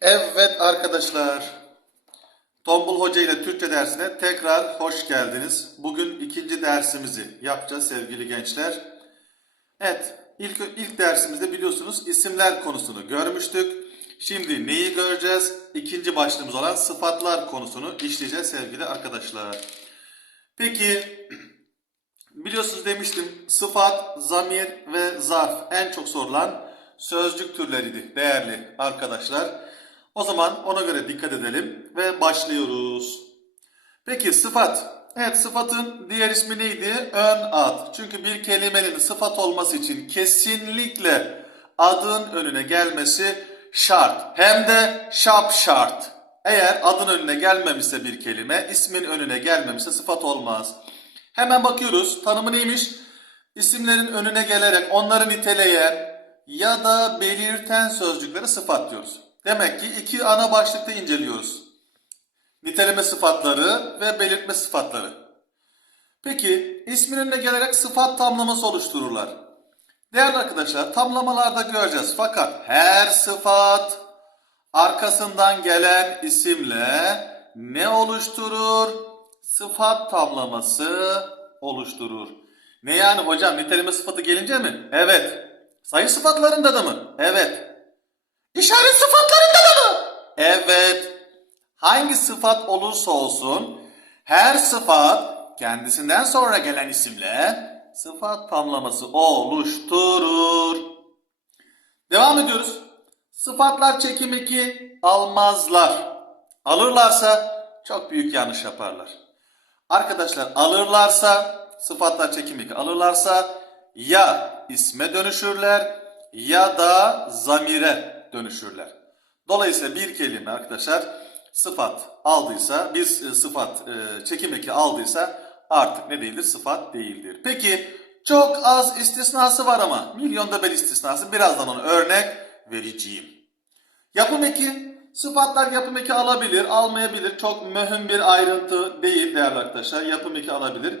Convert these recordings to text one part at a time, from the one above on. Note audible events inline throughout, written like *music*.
Evet arkadaşlar. Tombul Hoca ile Türkçe dersine tekrar hoş geldiniz. Bugün ikinci dersimizi yapacağız sevgili gençler. Evet, ilk, ilk dersimizde biliyorsunuz isimler konusunu görmüştük. Şimdi neyi göreceğiz? İkinci başlığımız olan sıfatlar konusunu işleyeceğiz sevgili arkadaşlar. Peki, biliyorsunuz demiştim sıfat, zamir ve zarf en çok sorulan sözcük türleriydi değerli arkadaşlar. O zaman ona göre dikkat edelim ve başlıyoruz. Peki sıfat. Evet sıfatın diğer ismi neydi? Ön ad. Çünkü bir kelimenin sıfat olması için kesinlikle adın önüne gelmesi şart. Hem de şap şart. Eğer adın önüne gelmemişse bir kelime, ismin önüne gelmemişse sıfat olmaz. Hemen bakıyoruz. Tanımı neymiş? İsimlerin önüne gelerek onları niteleyen ya da belirten sözcüklere sıfat diyoruz. Demek ki iki ana başlıkta inceliyoruz. Niteleme sıfatları ve belirtme sıfatları. Peki ismin önüne gelerek sıfat tamlaması oluştururlar. Değerli arkadaşlar tamlamalarda göreceğiz fakat her sıfat arkasından gelen isimle ne oluşturur? Sıfat tamlaması oluşturur. Ne yani hocam niteleme sıfatı gelince mi? Evet. Sayı sıfatlarında da mı? Evet. İşaret sıfatlarında da mı? Evet. Hangi sıfat olursa olsun her sıfat kendisinden sonra gelen isimle sıfat tamlaması oluşturur. Devam ediyoruz. Sıfatlar çekim eki almazlar. Alırlarsa çok büyük yanlış yaparlar. Arkadaşlar alırlarsa sıfatlar çekim eki alırlarsa ya isme dönüşürler ya da zamire dönüşürler. Dolayısıyla bir kelime arkadaşlar sıfat aldıysa, bir e, sıfat e, çekim eki aldıysa artık ne değildir? Sıfat değildir. Peki çok az istisnası var ama milyonda bir istisnası birazdan onu örnek vereceğim. Yapım eki sıfatlar yapım eki alabilir, almayabilir. Çok mühim bir ayrıntı değil değerli arkadaşlar. Yapım eki alabilir.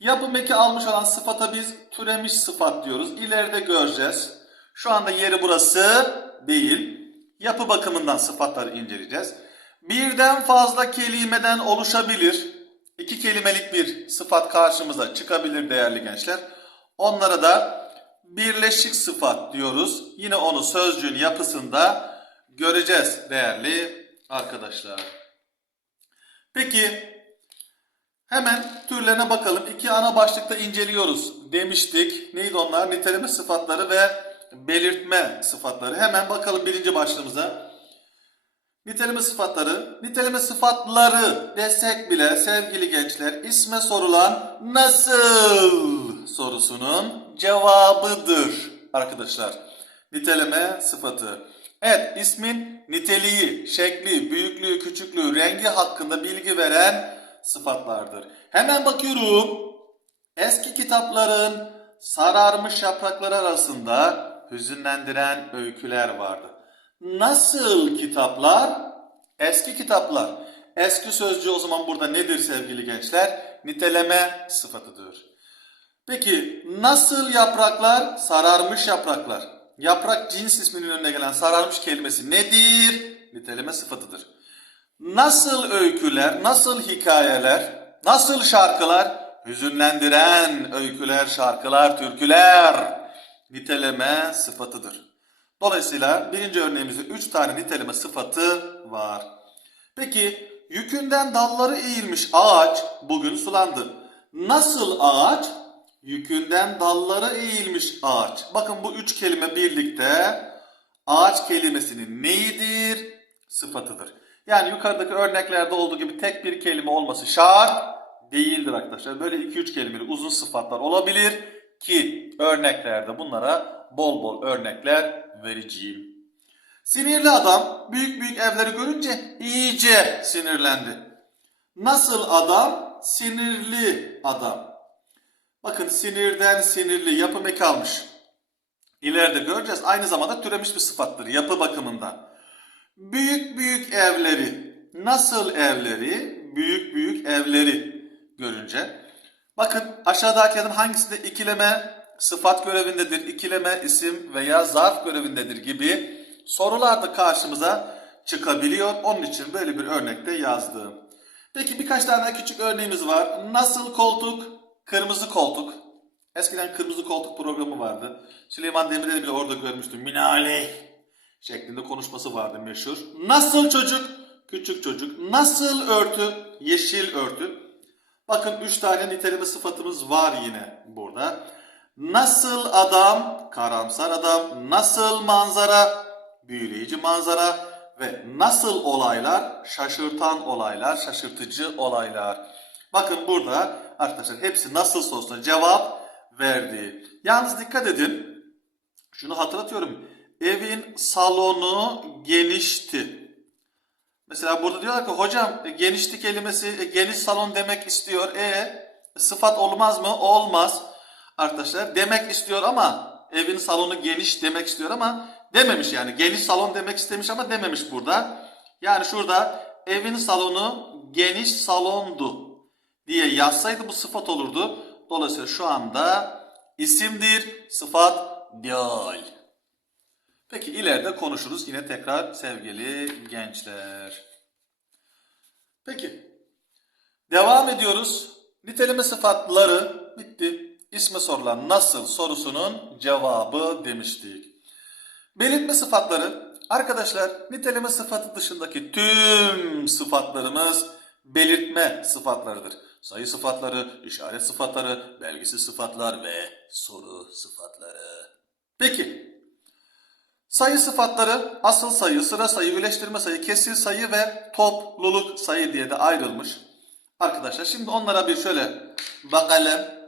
Yapım eki almış olan sıfata biz türemiş sıfat diyoruz. İleride göreceğiz. Şu anda yeri burası değil. Yapı bakımından sıfatları inceleyeceğiz. Birden fazla kelimeden oluşabilir. İki kelimelik bir sıfat karşımıza çıkabilir değerli gençler. Onlara da birleşik sıfat diyoruz. Yine onu sözcüğün yapısında göreceğiz değerli arkadaşlar. Peki hemen türlerine bakalım. İki ana başlıkta inceliyoruz demiştik. Neydi onlar? Niteleme sıfatları ve belirtme sıfatları. Hemen bakalım birinci başlığımıza. Niteleme sıfatları. Niteleme sıfatları desek bile sevgili gençler isme sorulan nasıl sorusunun cevabıdır arkadaşlar. Niteleme sıfatı. Evet ismin niteliği, şekli, büyüklüğü, küçüklüğü, rengi hakkında bilgi veren sıfatlardır. Hemen bakıyorum. Eski kitapların sararmış yaprakları arasında hüzünlendiren öyküler vardı. Nasıl kitaplar? Eski kitaplar. Eski sözcüğü o zaman burada nedir sevgili gençler? Niteleme sıfatıdır. Peki nasıl yapraklar? Sararmış yapraklar. Yaprak cins isminin önüne gelen sararmış kelimesi nedir? Niteleme sıfatıdır. Nasıl öyküler, nasıl hikayeler, nasıl şarkılar? Hüzünlendiren öyküler, şarkılar, türküler niteleme sıfatıdır. Dolayısıyla birinci örneğimizde üç tane niteleme sıfatı var. Peki yükünden dalları eğilmiş ağaç bugün sulandı. Nasıl ağaç? Yükünden dalları eğilmiş ağaç. Bakın bu üç kelime birlikte ağaç kelimesinin neyidir? Sıfatıdır. Yani yukarıdaki örneklerde olduğu gibi tek bir kelime olması şart değildir arkadaşlar. Böyle 2-3 kelimeli uzun sıfatlar olabilir ki örneklerde bunlara bol bol örnekler vereceğim. Sinirli adam büyük büyük evleri görünce iyice sinirlendi. Nasıl adam? Sinirli adam. Bakın sinirden sinirli yapım eki almış. İleride göreceğiz. Aynı zamanda türemiş bir sıfattır yapı bakımından. Büyük büyük evleri. Nasıl evleri? Büyük büyük evleri görünce. Bakın aşağıdakilerin hangisinde ikileme sıfat görevindedir, ikileme isim veya zarf görevindedir gibi sorularda karşımıza çıkabiliyor. Onun için böyle bir örnekte yazdım. Peki birkaç tane küçük örneğimiz var. Nasıl koltuk? Kırmızı koltuk. Eskiden kırmızı koltuk programı vardı. Süleyman Demirel'i bile orada görmüştüm. Minaleyh şeklinde konuşması vardı meşhur. Nasıl çocuk? Küçük çocuk. Nasıl örtü? Yeşil örtü. Bakın üç tane niteleme sıfatımız var yine burada. Nasıl adam? Karamsar adam. Nasıl manzara? Büyüleyici manzara. Ve nasıl olaylar? Şaşırtan olaylar, şaşırtıcı olaylar. Bakın burada arkadaşlar hepsi nasıl sorusuna cevap verdi. Yalnız dikkat edin. Şunu hatırlatıyorum. Evin salonu genişti. Mesela burada diyorlar ki hocam e, genişti kelimesi e, geniş salon demek istiyor. E sıfat olmaz mı? Olmaz. Arkadaşlar demek istiyor ama evin salonu geniş demek istiyor ama dememiş yani. Geniş salon demek istemiş ama dememiş burada. Yani şurada evin salonu geniş salondu diye yazsaydı bu sıfat olurdu. Dolayısıyla şu anda isimdir, sıfat değil. Peki ileride konuşuruz yine tekrar sevgili gençler. Peki. Devam ediyoruz. Niteleme sıfatları bitti. İsme sorulan nasıl sorusunun cevabı demiştik. Belirtme sıfatları arkadaşlar niteleme sıfatı dışındaki tüm sıfatlarımız belirtme sıfatlarıdır. Sayı sıfatları, işaret sıfatları, belgisi sıfatlar ve soru sıfatları. Peki Sayı sıfatları asıl sayı, sıra sayı, birleştirme sayı, kesir sayı ve topluluk sayı diye de ayrılmış. Arkadaşlar şimdi onlara bir şöyle bakalım.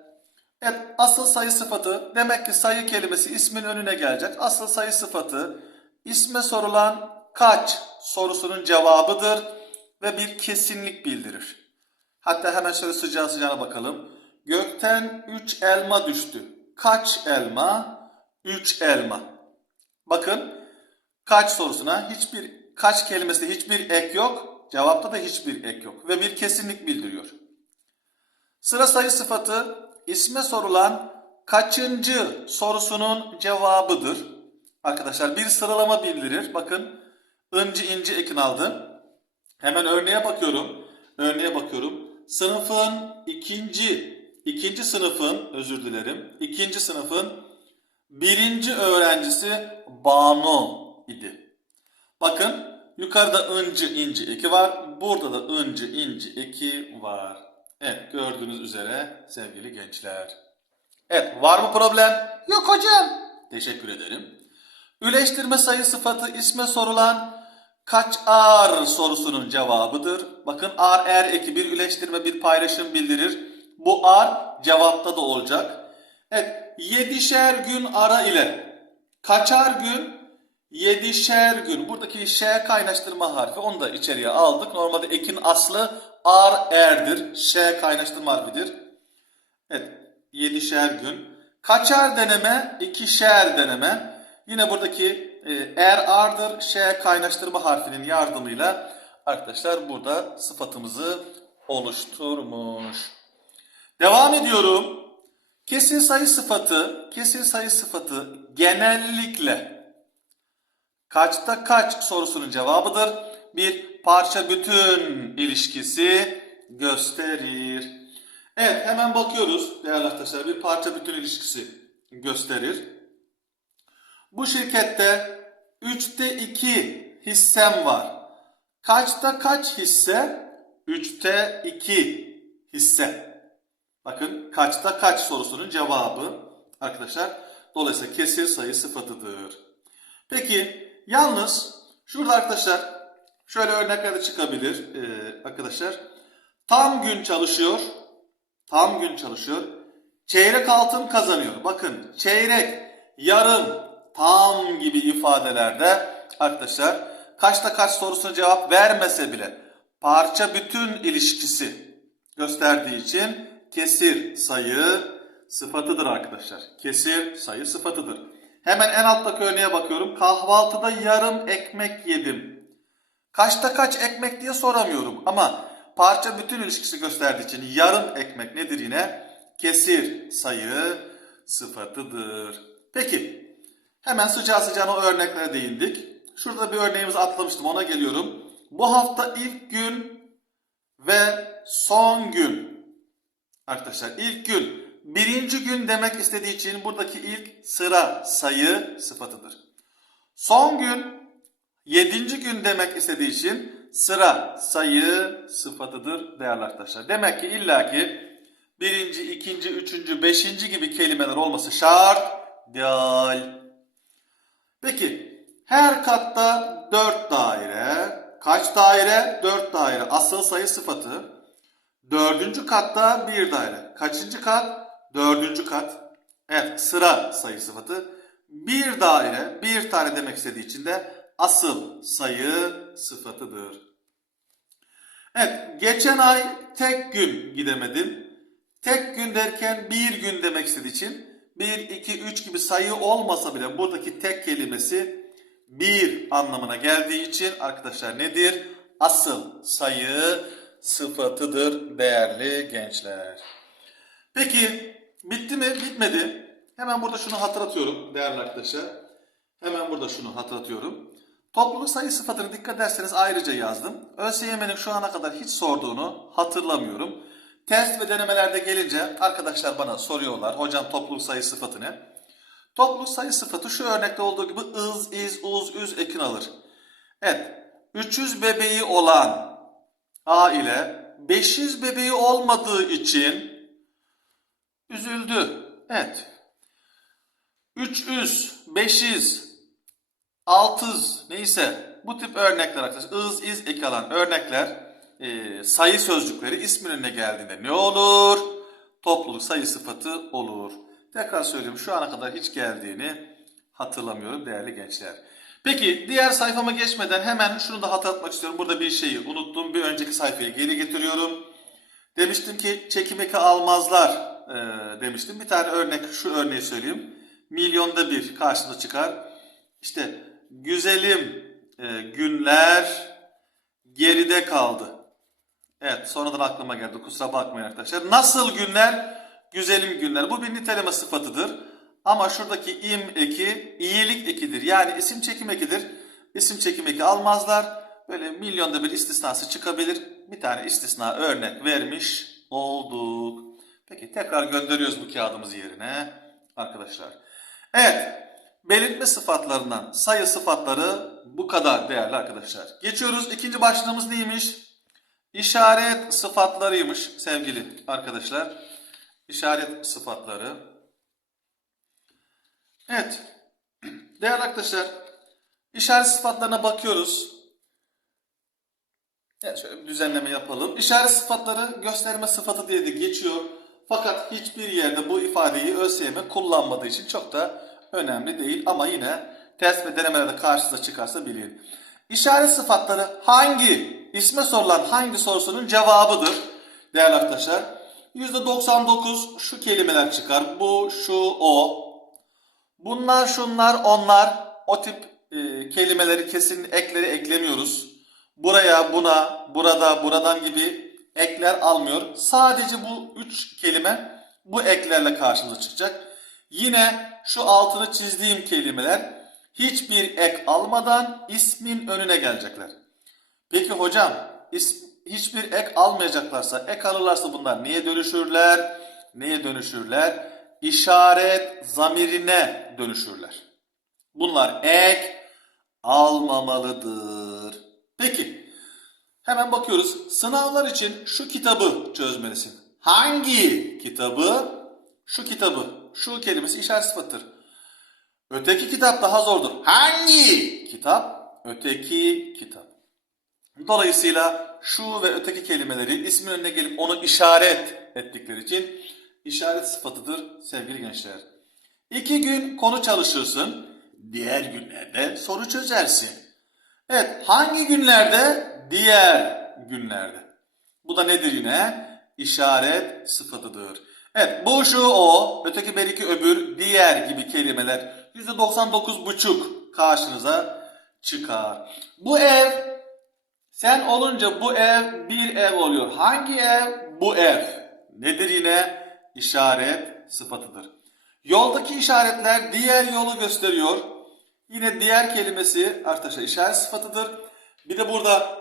Evet asıl sayı sıfatı demek ki sayı kelimesi ismin önüne gelecek. Asıl sayı sıfatı isme sorulan kaç sorusunun cevabıdır ve bir kesinlik bildirir. Hatta hemen şöyle sıcağı sıcağına bakalım. Gökten 3 elma düştü. Kaç elma? 3 elma. Bakın kaç sorusuna hiçbir kaç kelimesinde hiçbir ek yok. Cevapta da hiçbir ek yok ve bir kesinlik bildiriyor. Sıra sayı sıfatı isme sorulan kaçıncı sorusunun cevabıdır. Arkadaşlar bir sıralama bildirir. Bakın ıncı inci ekin aldım. Hemen örneğe bakıyorum. Örneğe bakıyorum. Sınıfın ikinci, ikinci sınıfın özür dilerim. ikinci sınıfın birinci öğrencisi Banu idi. Bakın yukarıda ıncı inci eki var. Burada da ıncı inci eki var. Evet gördüğünüz üzere sevgili gençler. Evet var mı problem? Yok hocam. Teşekkür ederim. Üleştirme sayı sıfatı isme sorulan kaç ar sorusunun cevabıdır. Bakın ar er eki bir üleştirme bir paylaşım bildirir. Bu ar cevapta da olacak. Evet yedişer gün ara ile kaçar gün yedişer gün. Buradaki ş kaynaştırma harfi onu da içeriye aldık. Normalde ekin aslı ar erdir. Ş kaynaştırma harfidir. Evet yedişer gün. Kaçar deneme ikişer deneme. Yine buradaki e, er ardır. Ş kaynaştırma harfinin yardımıyla arkadaşlar burada sıfatımızı oluşturmuş. Devam ediyorum. Kesin sayı sıfatı, kesin sayı sıfatı genellikle kaçta kaç sorusunun cevabıdır. Bir parça bütün ilişkisi gösterir. Evet hemen bakıyoruz değerli arkadaşlar bir parça bütün ilişkisi gösterir. Bu şirkette 3'te 2 hissem var. Kaçta kaç hisse? 3'te 2 hisse. Bakın kaçta kaç sorusunun cevabı arkadaşlar. Dolayısıyla kesir sayı sıfatıdır. Peki yalnız şurada arkadaşlar şöyle örnekler de çıkabilir ee, arkadaşlar. Tam gün çalışıyor. Tam gün çalışıyor. Çeyrek altın kazanıyor. Bakın çeyrek, yarım, tam gibi ifadelerde arkadaşlar kaçta kaç sorusuna cevap vermese bile parça bütün ilişkisi gösterdiği için kesir sayı sıfatıdır arkadaşlar. Kesir sayı sıfatıdır. Hemen en alttaki örneğe bakıyorum. Kahvaltıda yarım ekmek yedim. Kaçta kaç ekmek diye soramıyorum ama parça bütün ilişkisi gösterdiği için yarım ekmek nedir yine? Kesir sayı sıfatıdır. Peki hemen sıcağı sıcağına o örneklere değindik. Şurada bir örneğimizi atlamıştım ona geliyorum. Bu hafta ilk gün ve son gün. Arkadaşlar ilk gün birinci gün demek istediği için buradaki ilk sıra sayı sıfatıdır. Son gün yedinci gün demek istediği için sıra sayı sıfatıdır değerli arkadaşlar. Demek ki illaki birinci, ikinci, üçüncü, beşinci gibi kelimeler olması şart değil. Peki her katta 4 daire. Kaç daire? 4 daire. Asıl sayı sıfatı. Dördüncü katta bir daire. Kaçıncı kat? Dördüncü kat. Evet sıra sayı sıfatı. Bir daire bir tane demek istediği için de asıl sayı sıfatıdır. Evet geçen ay tek gün gidemedim. Tek gün derken bir gün demek istediği için 1, 2, 3 gibi sayı olmasa bile buradaki tek kelimesi bir anlamına geldiği için arkadaşlar nedir? Asıl sayı sıfatıdır değerli gençler. Peki bitti mi? Bitmedi. Hemen burada şunu hatırlatıyorum değerli arkadaşlar. Hemen burada şunu hatırlatıyorum. Topluluk sayı sıfatını dikkat ederseniz ayrıca yazdım. ÖSYM'nin şu ana kadar hiç sorduğunu hatırlamıyorum. Test ve denemelerde gelince arkadaşlar bana soruyorlar. Hocam topluluk sayı sıfatı ne? Topluluk sayı sıfatı şu örnekte olduğu gibi ız, iz, uz, üz ekin alır. Evet. 300 bebeği olan A ile 500 bebeği olmadığı için üzüldü. Evet. 300, 500, 600 neyse bu tip örnekler arkadaşlar ız, iz ek alan örnekler e, sayı sözcükleri ismin önüne geldiğinde ne olur? Topluluk sayı sıfatı olur. Tekrar söylüyorum şu ana kadar hiç geldiğini hatırlamıyorum değerli gençler. Peki diğer sayfama geçmeden hemen şunu da hatırlatmak istiyorum. Burada bir şeyi unuttum. Bir önceki sayfayı geri getiriyorum. Demiştim ki çekim eki almazlar e, demiştim. Bir tane örnek şu örneği söyleyeyim. Milyonda bir karşımıza çıkar. İşte güzelim e, günler geride kaldı. Evet sonradan aklıma geldi kusura bakmayın arkadaşlar. Nasıl günler? Güzelim günler. Bu bir niteleme sıfatıdır. Ama şuradaki im eki iyilik ekidir. Yani isim çekim ekidir. İsim çekim eki almazlar. Böyle milyonda bir istisnası çıkabilir. Bir tane istisna örnek vermiş olduk. Peki tekrar gönderiyoruz bu kağıdımızı yerine arkadaşlar. Evet belirtme sıfatlarından sayı sıfatları bu kadar değerli arkadaşlar. Geçiyoruz. İkinci başlığımız neymiş? İşaret sıfatlarıymış sevgili arkadaşlar. İşaret sıfatları. Evet. *clears throat* Değerli arkadaşlar, işaret sıfatlarına bakıyoruz. Evet, şöyle bir düzenleme yapalım. İşaret sıfatları gösterme sıfatı diye de geçiyor. Fakat hiçbir yerde bu ifadeyi ÖSYM kullanmadığı için çok da önemli değil. Ama yine test ve denemelerde karşınıza çıkarsa bilin. İşaret sıfatları hangi, isme sorulan hangi sorusunun cevabıdır değerli arkadaşlar. %99 şu kelimeler çıkar. Bu, şu, o. Bunlar, şunlar, onlar. O tip e, kelimeleri kesin ekleri eklemiyoruz. Buraya, buna, burada, buradan gibi ekler almıyor. Sadece bu üç kelime bu eklerle karşımıza çıkacak. Yine şu altını çizdiğim kelimeler hiçbir ek almadan ismin önüne gelecekler. Peki hocam hiçbir ek almayacaklarsa, ek alırlarsa bunlar niye dönüşürler? Neye dönüşürler? İşaret zamirine dönüşürler. Bunlar ek almamalıdır. Peki hemen bakıyoruz. Sınavlar için şu kitabı çözmelisin. Hangi kitabı? Şu kitabı. Şu kelimesi işaret sıfatıdır. Öteki kitap daha zordur. Hangi kitap? Öteki kitap. Dolayısıyla şu ve öteki kelimeleri ismin önüne gelip onu işaret ettikleri için işaret sıfatıdır sevgili gençler. İki gün konu çalışırsın, diğer günlerde soru çözersin. Evet, hangi günlerde? Diğer günlerde. Bu da nedir yine? İşaret sıfatıdır. Evet, bu şu o, öteki beriki öbür, diğer gibi kelimeler %99,5 karşınıza çıkar. Bu ev sen olunca bu ev bir ev oluyor. Hangi ev? Bu ev. Nedir yine? İşaret sıfatıdır. Yoldaki işaretler diğer yolu gösteriyor. Yine diğer kelimesi arkadaşlar işaret sıfatıdır. Bir de burada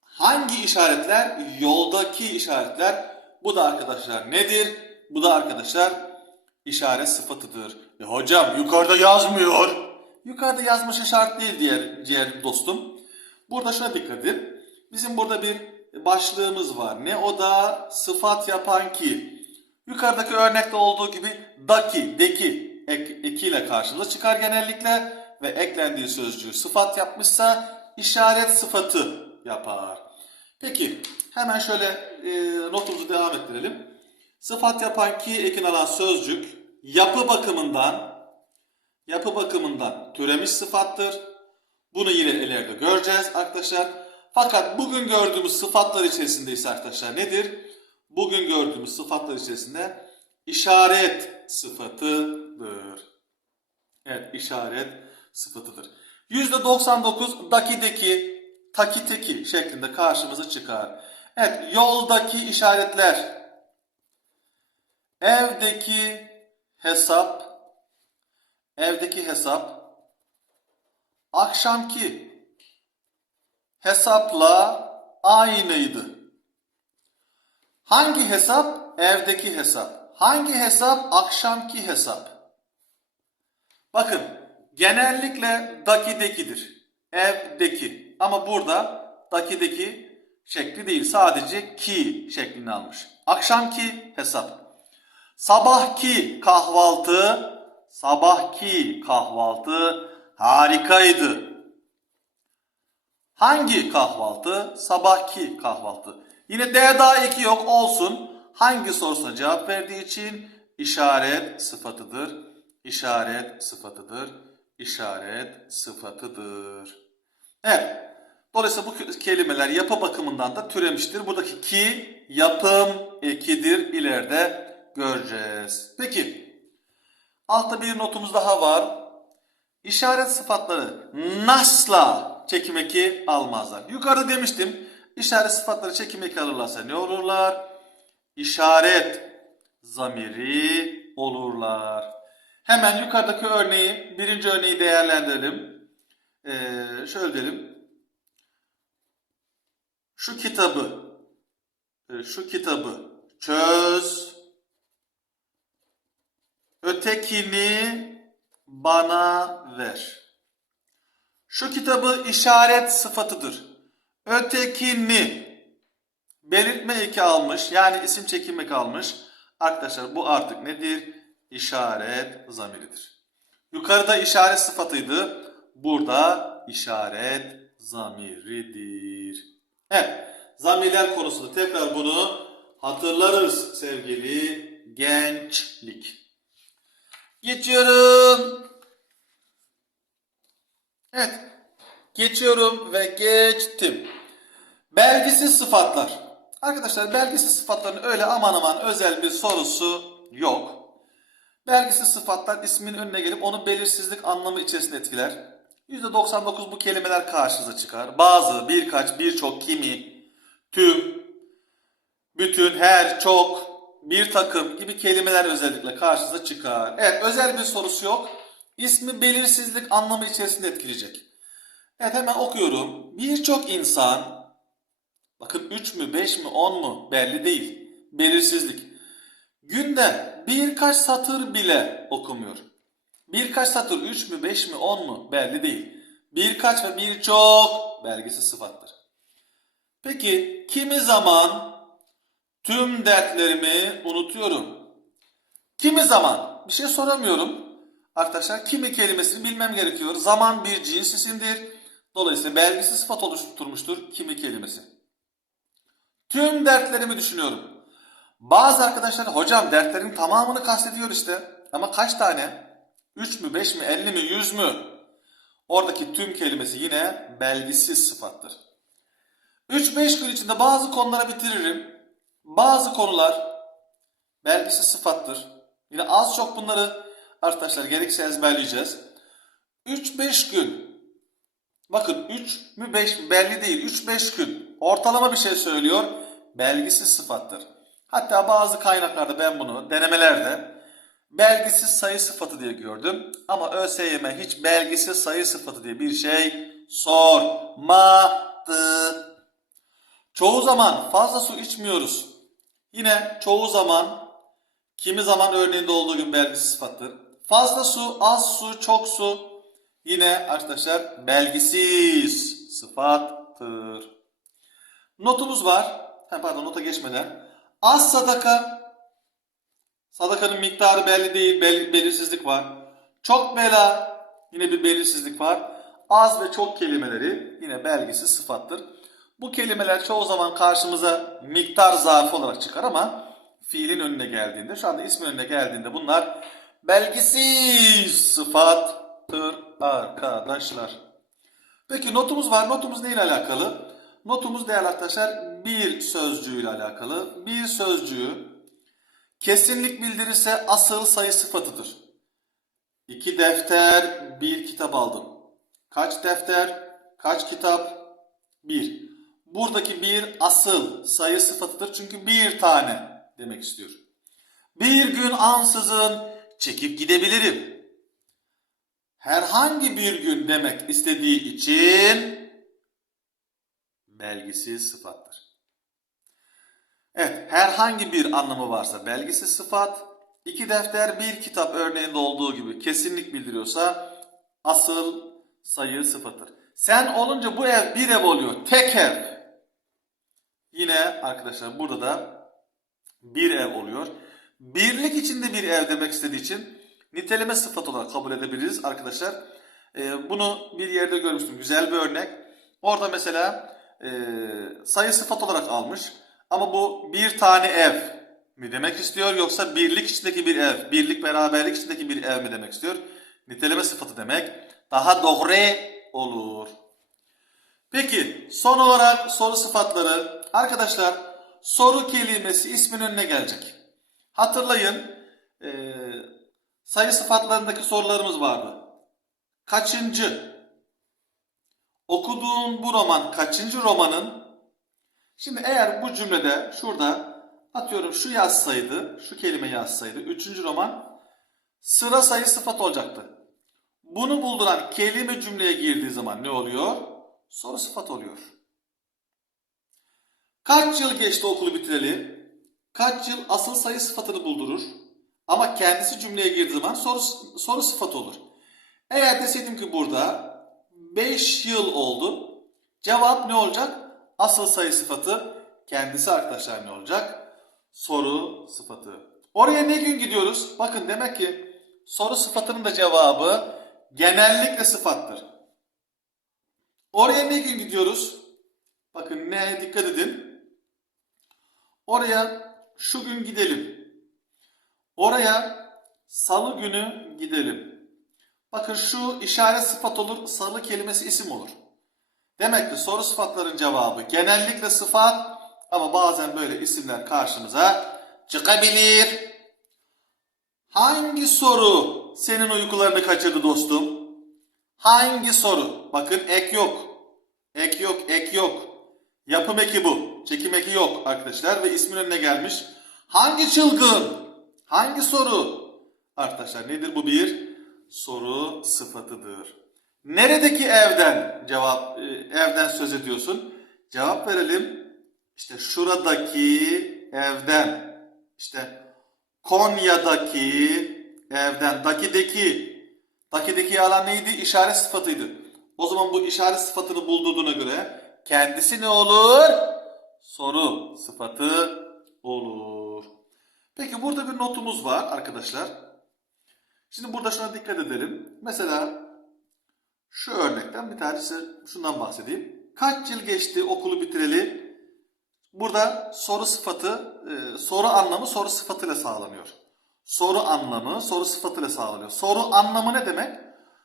hangi işaretler? Yoldaki işaretler. Bu da arkadaşlar nedir? Bu da arkadaşlar işaret sıfatıdır. E hocam yukarıda yazmıyor. Yukarıda yazmış işaret değil diğer, diğer dostum. Burada şuna dikkat edin. Bizim burada bir başlığımız var. Ne o da sıfat yapan ki. Yukarıdaki örnekte olduğu gibi daki, deki ek, ekiyle karşımıza çıkar genellikle ve eklendiği sözcüğü sıfat yapmışsa işaret sıfatı yapar. Peki hemen şöyle e, notumuzu devam ettirelim. Sıfat yapan ki ekin alan sözcük yapı bakımından yapı bakımından türemiş sıfattır. Bunu yine ileride göreceğiz arkadaşlar. Fakat bugün gördüğümüz sıfatlar içerisinde ise arkadaşlar nedir? Bugün gördüğümüz sıfatlar içerisinde işaret sıfatıdır. Evet işaret sıfatıdır. %99 dakideki, takiteki şeklinde karşımıza çıkar. Evet yoldaki işaretler. Evdeki hesap, evdeki hesap, akşamki hesapla aynıydı. Hangi hesap? Evdeki hesap. Hangi hesap? Akşamki hesap. Bakın genellikle dakidekidir. Evdeki. Ama burada dakideki şekli değil. Sadece ki şeklini almış. Akşamki hesap. Sabahki kahvaltı, sabahki kahvaltı harikaydı. Hangi kahvaltı? Sabahki kahvaltı. Yine D daha eki yok olsun. Hangi sorusuna cevap verdiği için işaret sıfatıdır. İşaret sıfatıdır. İşaret sıfatıdır. Evet. Dolayısıyla bu kelimeler yapı bakımından da türemiştir. Buradaki ki yapım ekidir. İleride göreceğiz. Peki. Altta bir notumuz daha var. İşaret sıfatları nasla çekim eki almazlar. Yukarıda demiştim. İşaret sıfatları çekim eki alırlarsa ne olurlar? İşaret zamiri olurlar. Hemen yukarıdaki örneği, birinci örneği değerlendirelim. Ee, şöyle diyelim. Şu kitabı, e, şu kitabı çöz, ötekini bana ver. Şu kitabı işaret sıfatıdır. Ötekini belirtme eki almış. Yani isim çekim eki almış. Arkadaşlar bu artık nedir? İşaret zamiridir. Yukarıda işaret sıfatıydı. Burada işaret zamiridir. Evet. Zamirler konusunda tekrar bunu hatırlarız sevgili gençlik. Geçiyorum. Evet. Geçiyorum ve geçtim. Belgisiz sıfatlar. Arkadaşlar belgisiz sıfatların öyle aman aman özel bir sorusu yok. Belgisiz sıfatlar ismin önüne gelip onu belirsizlik anlamı içerisinde etkiler. %99 bu kelimeler karşınıza çıkar. Bazı, birkaç, birçok, kimi, tüm, bütün, her, çok, bir takım gibi kelimeler özellikle karşınıza çıkar. Evet özel bir sorusu yok. İsmi belirsizlik anlamı içerisinde etkileyecek. Evet hemen okuyorum. Birçok insan bakın 3 mü 5 mi 10 mu belli değil. Belirsizlik. Günde birkaç satır bile okumuyor. Birkaç satır 3 mü 5 mi 10 mu belli değil. Birkaç ve birçok belgesi sıfattır. Peki kimi zaman tüm dertlerimi unutuyorum. Kimi zaman bir şey soramıyorum. Arkadaşlar kimi kelimesini bilmem gerekiyor. Zaman bir cins isimdir. Dolayısıyla belgisiz sıfat oluşturmuştur kimi kelimesi. Tüm dertlerimi düşünüyorum. Bazı arkadaşlar hocam dertlerin tamamını kastediyor işte. Ama kaç tane? 3 mü, 5 mi, 50 mi, 100 mü? Oradaki tüm kelimesi yine belgisiz sıfattır. 3-5 gün içinde bazı konulara bitiririm. Bazı konular belgisiz sıfattır. Yine az çok bunları arkadaşlar gerekse ezberleyeceğiz. 3-5 gün bakın 3 mü 5 mi belli değil. 3-5 gün ortalama bir şey söylüyor. Belgisiz sıfattır. Hatta bazı kaynaklarda ben bunu denemelerde belgisiz sayı sıfatı diye gördüm. Ama ÖSYM hiç belgisiz sayı sıfatı diye bir şey sormadı. Çoğu zaman fazla su içmiyoruz. Yine çoğu zaman kimi zaman örneğinde olduğu gibi belgisiz sıfattır. Fazla su, az su, çok su yine arkadaşlar belgisiz sıfattır. Notumuz var. Pardon nota geçmeden. Az sadaka. Sadakanın miktarı belli değil. bel- belirsizlik var. Çok bela. Yine bir belirsizlik var. Az ve çok kelimeleri yine belgisiz sıfattır. Bu kelimeler çoğu zaman karşımıza miktar zarfı olarak çıkar ama fiilin önüne geldiğinde, şu anda ismin önüne geldiğinde bunlar belgisiz sıfattır arkadaşlar. Peki notumuz var. Notumuz neyle alakalı? Notumuz değerli arkadaşlar bir sözcüğüyle alakalı. Bir sözcüğü kesinlik bildirirse asıl sayı sıfatıdır. İki defter, bir kitap aldım. Kaç defter, kaç kitap? Bir. Buradaki bir asıl sayı sıfatıdır çünkü bir tane demek istiyor. Bir gün ansızın çekip gidebilirim. Herhangi bir gün demek istediği için belgisiz sıfattır. Evet, herhangi bir anlamı varsa belgisiz sıfat, iki defter bir kitap örneğinde olduğu gibi kesinlik bildiriyorsa asıl sayı sıfattır. Sen olunca bu ev bir ev oluyor, tek ev. Yine arkadaşlar burada da bir ev oluyor. Birlik içinde bir ev demek istediği için niteleme sıfat olarak kabul edebiliriz arkadaşlar. Ee, bunu bir yerde görmüştüm. Güzel bir örnek. Orada mesela e, sayı sıfat olarak almış. Ama bu bir tane ev mi demek istiyor yoksa birlik içindeki bir ev, birlik beraberlik içindeki bir ev mi demek istiyor? Niteleme sıfatı demek daha doğru olur. Peki son olarak soru sıfatları. Arkadaşlar soru kelimesi ismin önüne gelecek. Hatırlayın e, sayı sıfatlarındaki sorularımız vardı. Kaçıncı? Okuduğun bu roman kaçıncı romanın? Şimdi eğer bu cümlede şurada atıyorum şu yazsaydı, şu kelime yazsaydı üçüncü roman sıra sayı sıfat olacaktı. Bunu bulduran kelime cümleye girdiği zaman ne oluyor? Soru sıfat oluyor. Kaç yıl geçti okulu bitireli? Kaç yıl asıl sayı sıfatını buldurur? Ama kendisi cümleye girdiği zaman soru, soru sıfatı olur. Eğer deseydim ki burada 5 yıl oldu. Cevap ne olacak? Asıl sayı sıfatı kendisi arkadaşlar ne olacak? Soru sıfatı. Oraya ne gün gidiyoruz? Bakın demek ki soru sıfatının da cevabı genellikle sıfattır. Oraya ne gün gidiyoruz? Bakın ne dikkat edin. Oraya şu gün gidelim. Oraya salı günü gidelim. Bakın şu işaret sıfat olur, salı kelimesi isim olur. Demek ki soru sıfatların cevabı genellikle sıfat ama bazen böyle isimler karşımıza çıkabilir. Hangi soru senin uykularını kaçırdı dostum? Hangi soru? Bakın ek yok. Ek yok, ek yok. Yapım eki bu. Çekim eki yok arkadaşlar ve ismin önüne gelmiş. Hangi çılgın? Hangi soru? Arkadaşlar nedir bu bir? Soru sıfatıdır. Neredeki evden cevap e, evden söz ediyorsun? Cevap verelim. İşte şuradaki evden. İşte Konya'daki evden. Daki'deki. Daki'deki alan neydi? İşaret sıfatıydı. O zaman bu işaret sıfatını bulduğuna göre kendisi ne olur? Soru sıfatı olur. Peki burada bir notumuz var arkadaşlar. Şimdi burada şuna dikkat edelim. Mesela şu örnekten bir tanesi şundan bahsedeyim. Kaç yıl geçti okulu bitireli? Burada soru sıfatı, e, soru anlamı soru sıfatıyla sağlanıyor. Soru anlamı soru sıfatıyla sağlanıyor. Soru anlamı ne demek?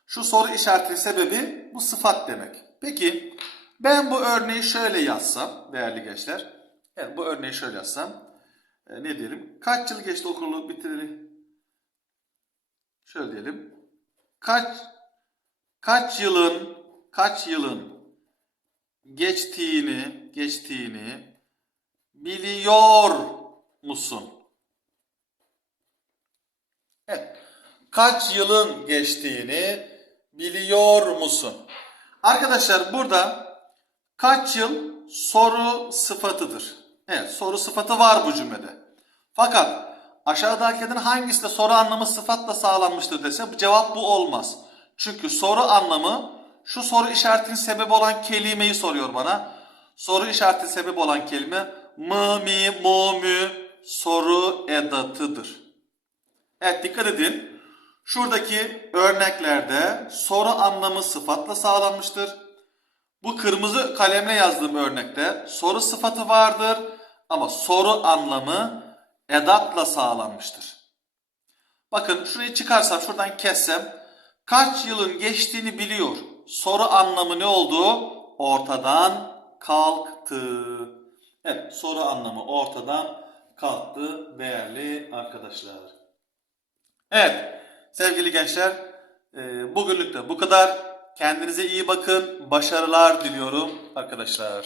Şu soru işareti sebebi bu sıfat demek. Peki ben bu örneği şöyle yazsam değerli gençler. Evet bu örneği şöyle yazsam. e, ne diyelim? Kaç yıl geçti okulu bitireli? Şöyle diyelim. Kaç kaç yılın kaç yılın geçtiğini geçtiğini biliyor musun? Evet. Kaç yılın geçtiğini biliyor musun? Arkadaşlar burada kaç yıl soru sıfatıdır. Evet soru sıfatı var bu cümlede. Fakat aşağıdakilerden hangisi de soru anlamı sıfatla sağlanmıştır dese cevap bu olmaz. Çünkü soru anlamı şu soru işaretinin sebebi olan kelimeyi soruyor bana. Soru işareti sebebi olan kelime mı, mi, mu, mü soru edatıdır. Evet dikkat edin. Şuradaki örneklerde soru anlamı sıfatla sağlanmıştır. Bu kırmızı kalemle yazdığım örnekte soru sıfatı vardır ama soru anlamı edatla sağlanmıştır. Bakın şurayı çıkarsam şuradan kessem kaç yılın geçtiğini biliyor. Soru anlamı ne oldu? Ortadan kalktı. Evet soru anlamı ortadan kalktı değerli arkadaşlar. Evet sevgili gençler e, bugünlük de bu kadar. Kendinize iyi bakın. Başarılar diliyorum arkadaşlar.